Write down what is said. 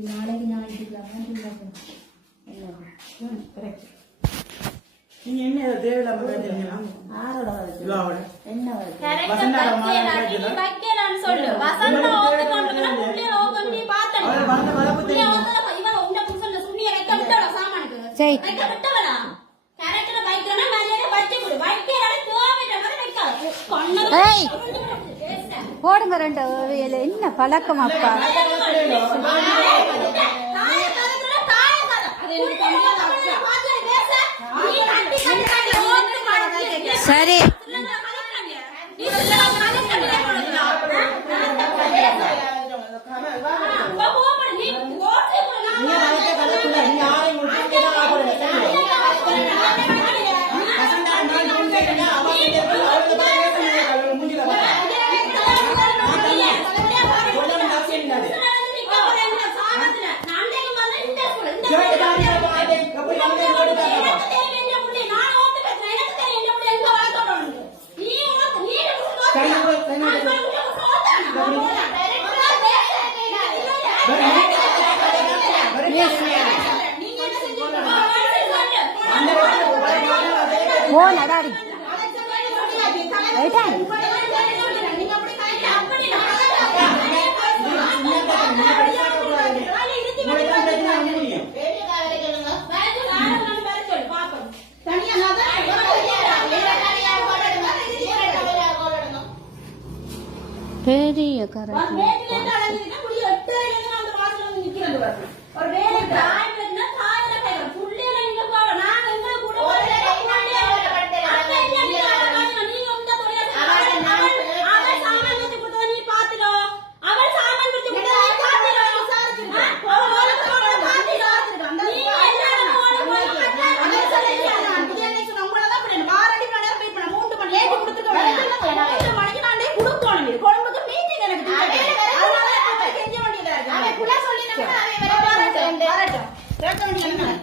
நாளைக்கு ஞாயிற்றுக்கிழமை கரெக்ட். நீங்க என்ன தேவையில்லாம பேசுறீங்களா? ஆரோட வருது என்ன வருது வைக்கலான்னு சொல்லு. வசந்த ஓத்துக்கொண்டிருக்கிற புள்ளிய ஓத்துக்கொண்டு பார்த்தேன். புள்ளிய ஓத்துல இவன் உண்ட புதுசல்ல சுண்ணிய வைக்க விட்டவளா சாமானுக்கு வைக்க விட்டவளா கரெக்டா வைக்கலன்னா மேலே வச்சு கொடு. வைக்கலான்னு தேவையில்லை வர வைக்காது. போடுங்க ரெண்டு என்ன பழக்கம் அப்பா. சரி ஓ நடாடி பெரிய கரெக்ட் சொல்லி